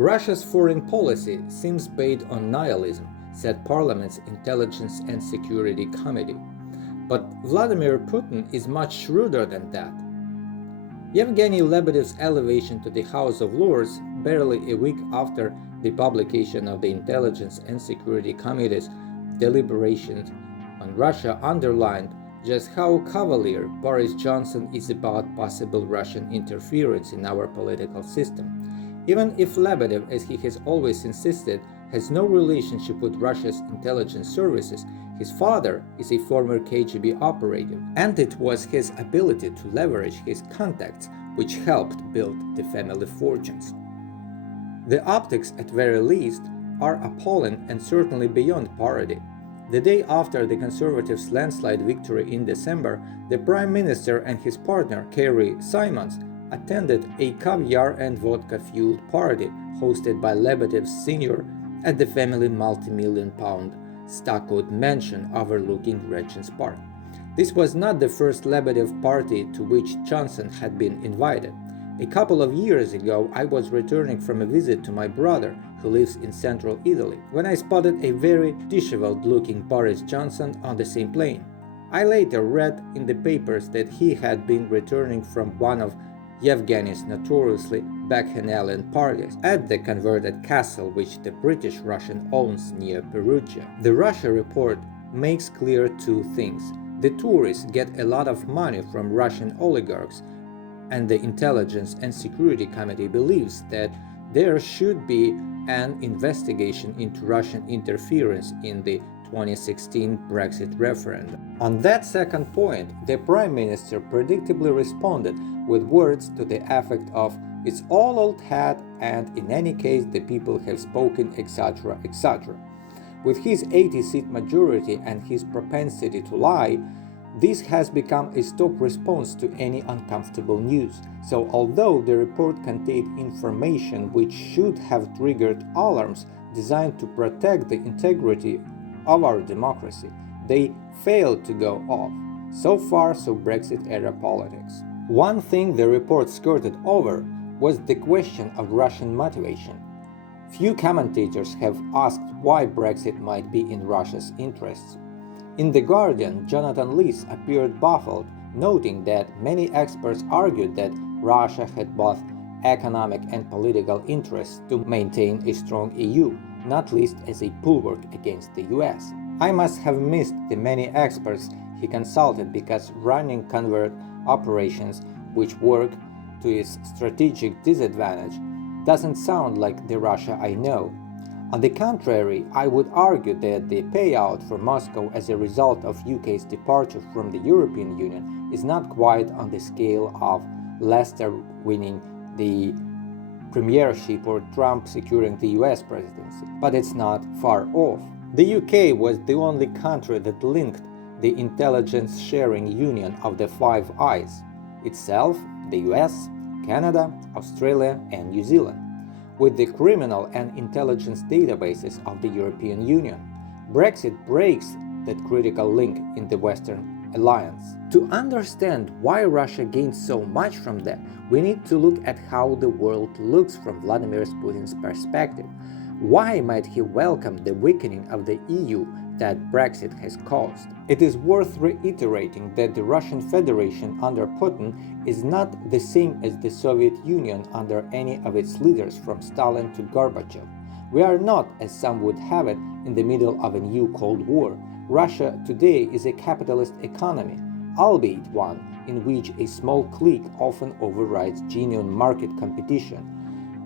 Russia's foreign policy seems based on nihilism, said Parliament's Intelligence and Security Committee. But Vladimir Putin is much shrewder than that. Yevgeny Lebedev's elevation to the House of Lords barely a week after the publication of the Intelligence and Security Committee's deliberations on Russia underlined just how cavalier Boris Johnson is about possible Russian interference in our political system. Even if Lebedev, as he has always insisted, has no relationship with Russia's intelligence services, his father is a former KGB operative, and it was his ability to leverage his contacts which helped build the family fortunes. The optics, at very least, are appalling and certainly beyond parody. The day after the Conservatives' landslide victory in December, the Prime Minister and his partner, Kerry Simons, attended a caviar and vodka-fueled party hosted by Lebedev's senior at the family multi-million-pound stuccoed mansion overlooking Regent's Park. This was not the first Lebedev party to which Johnson had been invited. A couple of years ago, I was returning from a visit to my brother, who lives in central Italy, when I spotted a very disheveled-looking Boris Johnson on the same plane. I later read in the papers that he had been returning from one of Yevgeny's notoriously bacchanalian parties at the converted castle which the British Russian owns near Perugia. The Russia report makes clear two things. The tourists get a lot of money from Russian oligarchs, and the Intelligence and Security Committee believes that there should be an investigation into Russian interference in the 2016 Brexit referendum. On that second point, the Prime Minister predictably responded with words to the effect of "it's all old hat and in any case the people have spoken, etc., etc." With his 80-seat majority and his propensity to lie, this has become a stock response to any uncomfortable news. So although the report contained information which should have triggered alarms designed to protect the integrity of our democracy, they failed to go off. So far, so Brexit-era politics. One thing the report skirted over was the question of Russian motivation. Few commentators have asked why Brexit might be in Russia's interests. In The Guardian, Jonathan Lees appeared baffled, noting that many experts argued that Russia had both economic and political interests to maintain a strong EU, not least as a bulwark against the US. I must have missed the many experts he consulted because running covert operations which work to its strategic disadvantage doesn't sound like the Russia I know. On the contrary, I would argue that the payout for Moscow as a result of UK's departure from the European Union is not quite on the scale of Leicester winning the premiership or Trump securing the US presidency, but it's not far off. The UK was the only country that linked the intelligence sharing union of the Five Eyes: itself, the US, Canada, Australia, and New Zealand, with the criminal and intelligence databases of the European Union. Brexit breaks that critical link in the Western alliance. To understand why Russia gained so much from that, we need to look at how the world looks from Vladimir Putin's perspective. Why might he welcome the weakening of the EU that Brexit has caused? It is worth reiterating that the Russian Federation under Putin is not the same as the Soviet Union under any of its leaders from Stalin to Gorbachev. We are not, as some would have it, in the middle of a new Cold War. Russia today is a capitalist economy, albeit one in which a small clique often overrides genuine market competition,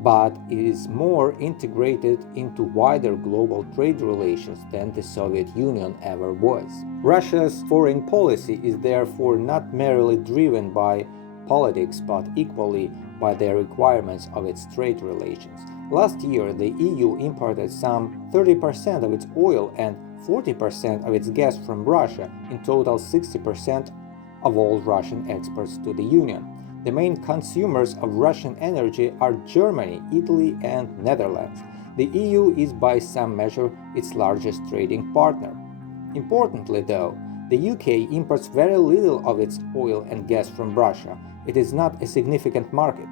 but it is more integrated into wider global trade relations than the Soviet Union ever was. Russia's foreign policy is therefore not merely driven by politics but equally by the requirements of its trade relations. Last year, the EU imported some 30% of its oil and 40% of its gas from Russia, in total 60% of all Russian exports to the Union. The main consumers of Russian energy are Germany, Italy, and Netherlands. The EU is by some measure its largest trading partner. Importantly, though, the UK imports very little of its oil and gas from Russia. It is not a significant market.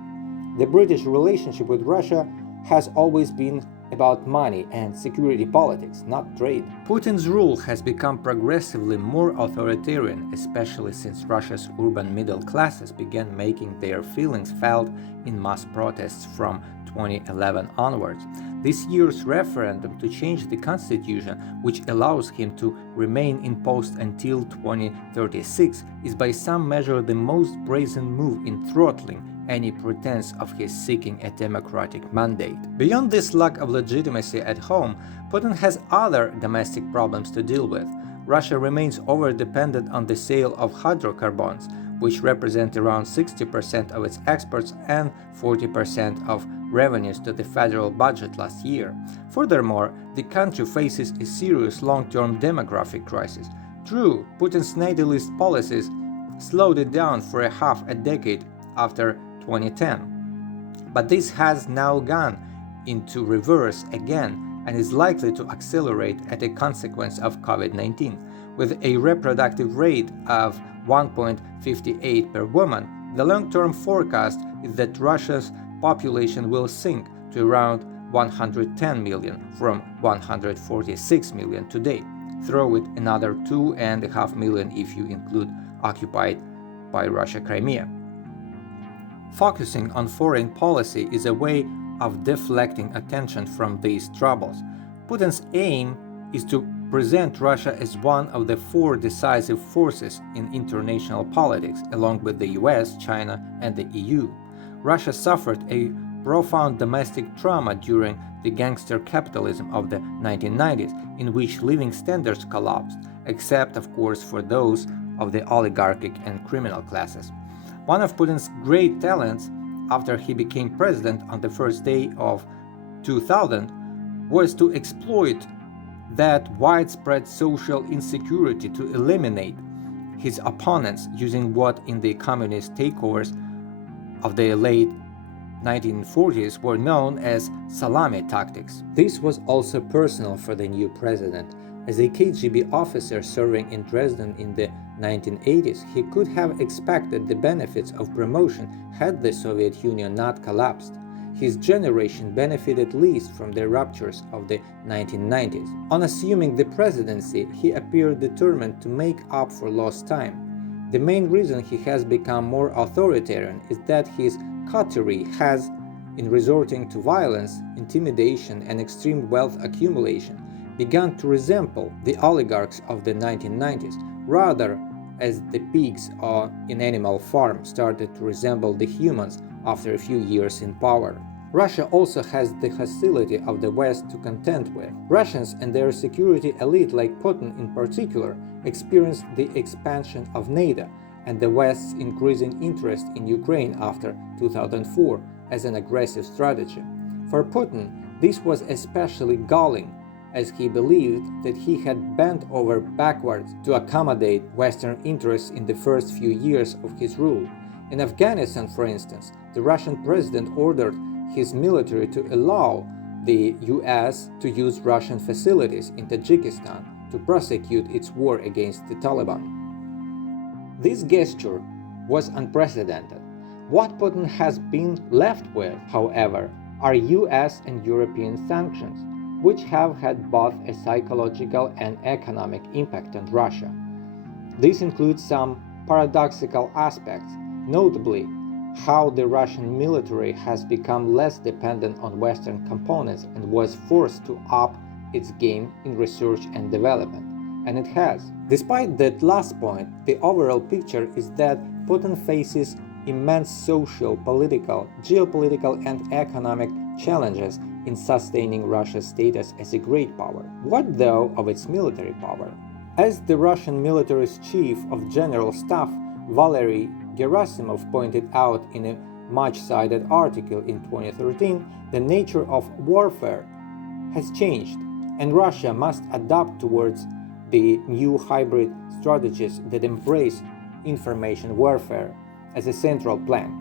The British relationship with Russia has always been about money and security politics, not trade. Putin's rule has become progressively more authoritarian, especially since Russia's urban middle classes began making their feelings felt in mass protests from 2011 onwards. This year's referendum to change the constitution, which allows him to remain in post until 2036, is by some measure the most brazen move in throttling any pretense of his seeking a democratic mandate. Beyond this lack of legitimacy at home, Putin has other domestic problems to deal with. Russia remains over-dependent on the sale of hydrocarbons, which represent around 60% of its exports and 40% of revenues to the federal budget last year. Furthermore, the country faces a serious long-term demographic crisis. True, Putin's natalist policies slowed it down for half a decade after 2010. But this has now gone into reverse again and is likely to accelerate as a consequence of COVID-19. With a reproductive rate of 1.58 per woman, the long-term forecast is that Russia's population will sink to around 110 million from 146 million today. Throw it another 2.5 million if you include occupied by Russia Crimea. Focusing on foreign policy is a way of deflecting attention from these troubles. Putin's aim is to present Russia as one of the four decisive forces in international politics, along with the US, China, and the EU. Russia suffered a profound domestic trauma during the gangster capitalism of the 1990s, in which living standards collapsed, except, of course, for those of the oligarchic and criminal classes. One of Putin's great talents, after he became president on the first day of 2000, was to exploit that widespread social insecurity to eliminate his opponents using what in the communist takeovers of the late 1940s were known as salami tactics. This was also personal for the new president. As a KGB officer serving in Dresden in the 1980s, he could have expected the benefits of promotion had the Soviet Union not collapsed. His generation benefited least from the ruptures of the 1990s. On assuming the presidency, he appeared determined to make up for lost time. The main reason he has become more authoritarian is that his coterie has, in resorting to violence, intimidation, and extreme wealth accumulation, begun to resemble the oligarchs of the 1990s, rather as the pigs in Animal Farm started to resemble the humans after a few years in power. Russia also has the hostility of the West to contend with. Russians and their security elite, like Putin in particular, experienced the expansion of NATO and the West's increasing interest in Ukraine after 2004 as an aggressive strategy. For Putin, this was especially galling, as he believed that he had bent over backwards to accommodate Western interests in the first few years of his rule. In Afghanistan, for instance, the Russian president ordered his military to allow the US to use Russian facilities in Tajikistan to prosecute its war against the Taliban. This gesture was unprecedented. What Putin has been left with, however, are US and European sanctions, which have had both a psychological and economic impact on Russia. This includes some paradoxical aspects, notably how the Russian military has become less dependent on Western components and was forced to up its game in research and development. And it has. Despite that last point, the overall picture is that Putin faces immense social, political, geopolitical, and economic challenges in sustaining Russia's status as a great power. What, though, of its military power? As the Russian military's chief of general staff, Valery Gerasimov, pointed out in a much-cited article in 2013, the nature of warfare has changed, and Russia must adapt towards the new hybrid strategies that embrace information warfare as a central plank.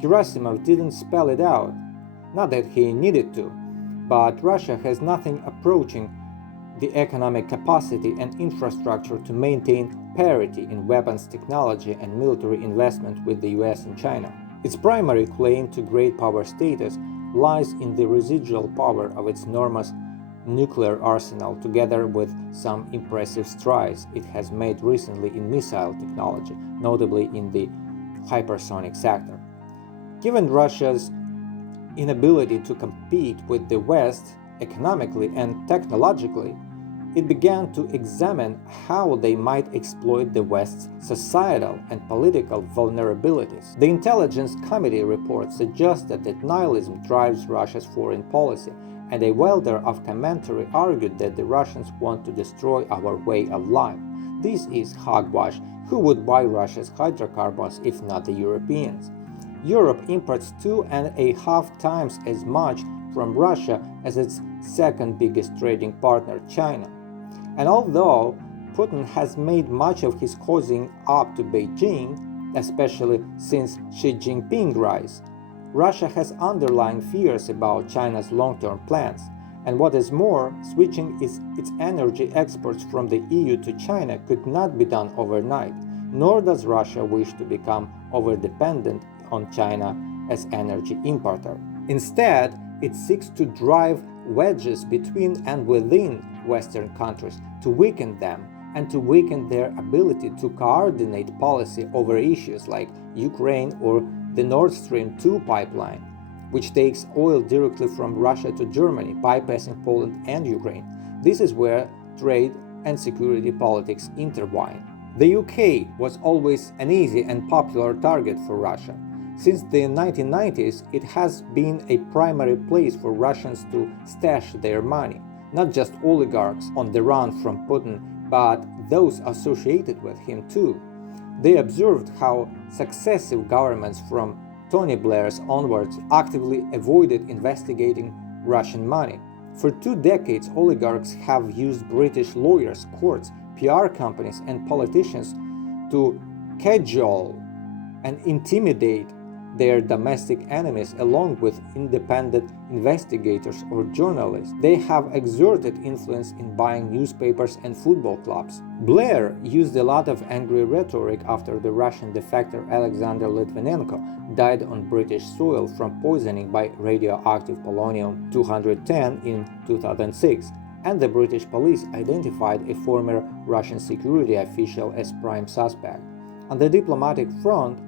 Gerasimov didn't spell it out, not that he needed to, but Russia has nothing approaching the economic capacity and infrastructure to maintain parity in weapons technology and military investment with the US and China. Its primary claim to great power status lies in the residual power of its enormous nuclear arsenal, together with some impressive strides it has made recently in missile technology, notably in the hypersonic sector. Given Russia's inability to compete with the West economically and technologically, it began to examine how they might exploit the West's societal and political vulnerabilities. The Intelligence Committee report suggested that nihilism drives Russia's foreign policy, and a welter of commentary argued that the Russians want to destroy our way of life. This is hogwash. Who would buy Russia's hydrocarbons if not the Europeans? Europe imports 2.5 times as much from Russia as its second biggest trading partner, China. And although Putin has made much of his cozying up to Beijing, especially since Xi Jinping's rise, Russia has underlying fears about China's long-term plans. And what is more, switching its energy exports from the EU to China could not be done overnight, nor does Russia wish to become over-dependent on China as energy importer. Instead, it seeks to drive wedges between and within Western countries, to weaken them and to weaken their ability to coordinate policy over issues like Ukraine or the Nord Stream 2 pipeline, which takes oil directly from Russia to Germany, bypassing Poland and Ukraine. This is where trade and security politics intertwine. The UK was always an easy and popular target for Russia. Since the 1990s, it has been a primary place for Russians to stash their money, not just oligarchs on the run from Putin, but those associated with him too. They observed how successive governments from Tony Blair's onwards actively avoided investigating Russian money. For 2 decades, oligarchs have used British lawyers, courts, PR companies, and politicians to cajole and intimidate their domestic enemies, along with independent investigators or journalists. They have exerted influence in buying newspapers and football clubs. Blair used a lot of angry rhetoric after the Russian defector Alexander Litvinenko died on British soil from poisoning by radioactive polonium-210 in 2006, and the British police identified a former Russian security official as prime suspect. On the diplomatic front,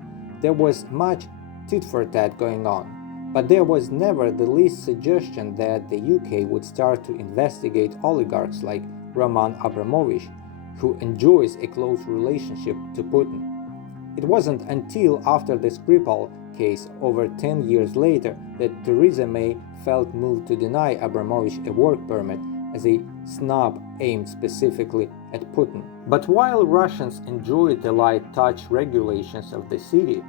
there was much tit-for-tat going on, but there was never the least suggestion that the UK would start to investigate oligarchs like Roman Abramovich, who enjoys a close relationship to Putin. It wasn't until after the Skripal case over 10 years later that Theresa May felt moved to deny Abramovich a work permit as a snub aimed specifically at Putin. But while Russians enjoyed the light touch regulations of the city,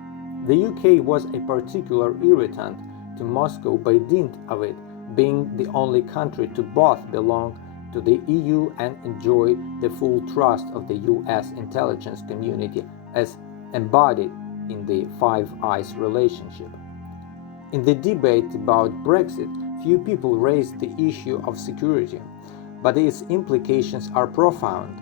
the UK was a particular irritant to Moscow by dint of it being the only country to both belong to the EU and enjoy the full trust of the US intelligence community as embodied in the Five Eyes relationship. In the debate about Brexit, few people raised the issue of security, but its implications are profound.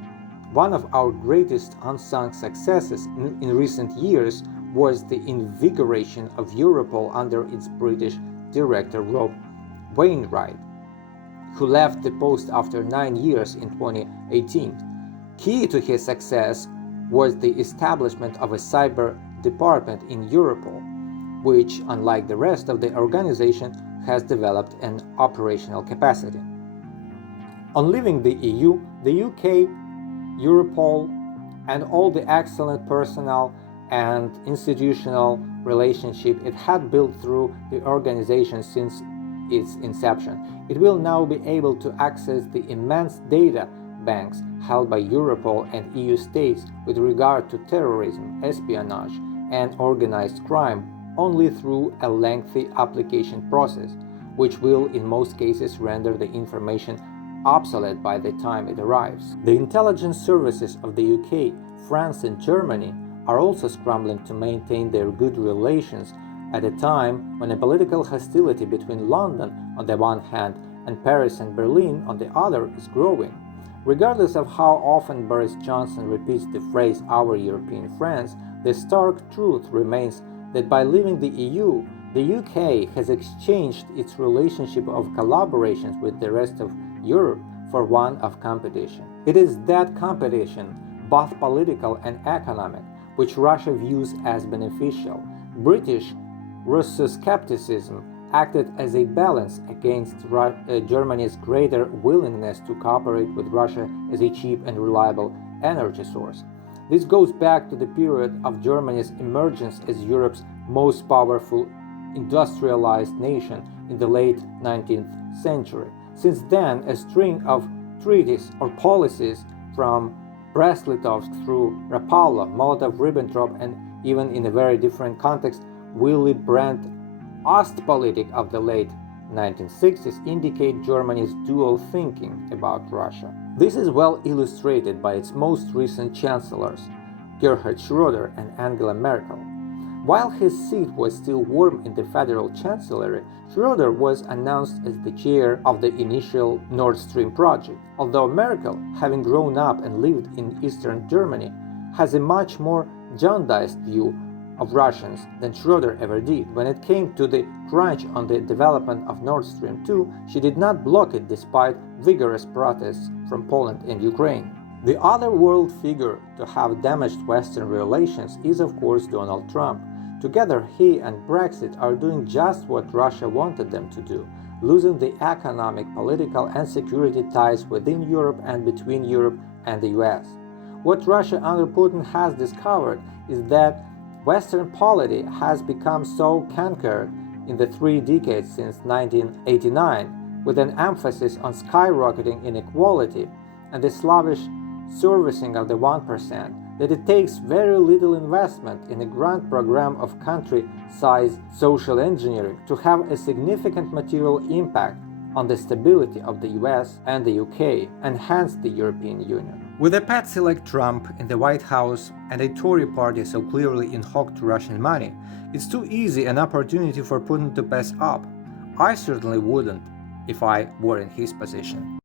One of our greatest unsung successes in recent years was the invigoration of Europol under its British director Rob Wainwright, who left the post after 9 years in 2018. Key to his success was the establishment of a cyber department in Europol, which, unlike the rest of the organization, has developed an operational capacity. On leaving the EU, the UK, Europol, and all the excellent personnel and institutional relationship it had built through the organization since its inception, it will now be able to access the immense data banks held by Europol and EU states with regard to terrorism, espionage, and organized crime only through a lengthy application process, which will in most cases render the information obsolete by the time it arrives. The intelligence services of the UK, France, and Germany are also scrambling to maintain their good relations at a time when a political hostility between London on the one hand and Paris and Berlin on the other is growing. Regardless of how often Boris Johnson repeats the phrase "our European friends," the stark truth remains that by leaving the EU, The UK has exchanged its relationship of collaboration with the rest of Europe for one of competition. It is that competition, both political and economic, which Russia views as beneficial. British Russo-skepticism acted as a balance against Germany's greater willingness to cooperate with Russia as a cheap and reliable energy source. This goes back to the period of Germany's emergence as Europe's most powerful industrialized nation in the late 19th century. Since then, a string of treaties or policies from Brest-Litovsk through Rapallo, Molotov-Ribbentrop, and even in a very different context, Willy Brandt Ostpolitik of the late 1960s indicate Germany's dual thinking about Russia. This is well illustrated by its most recent chancellors, Gerhard Schröder and Angela Merkel. While his seat was still warm in the federal chancellery, Schröder was announced as the chair of the initial Nord Stream project, although Merkel, having grown up and lived in Eastern Germany, has a much more jaundiced view of Russians than Schröder ever did. When it came to the crunch on the development of Nord Stream 2, she did not block it despite vigorous protests from Poland and Ukraine. The other world figure to have damaged Western relations is, of course, Donald Trump. Together, he and Brexit are doing just what Russia wanted them to do, losing the economic, political, and security ties within Europe and between Europe and the US. What Russia under Putin has discovered is that Western polity has become so cankered in the 3 decades since 1989, with an emphasis on skyrocketing inequality and the slavish servicing of the 1%, that it takes very little investment in a grand program of country-sized social engineering to have a significant material impact on the stability of the US and the UK, and hence the European Union. With a patsy like Trump in the White House and a Tory party so clearly in hock to Russian money, it's too easy an opportunity for Putin to pass up. I certainly wouldn't if I were in his position.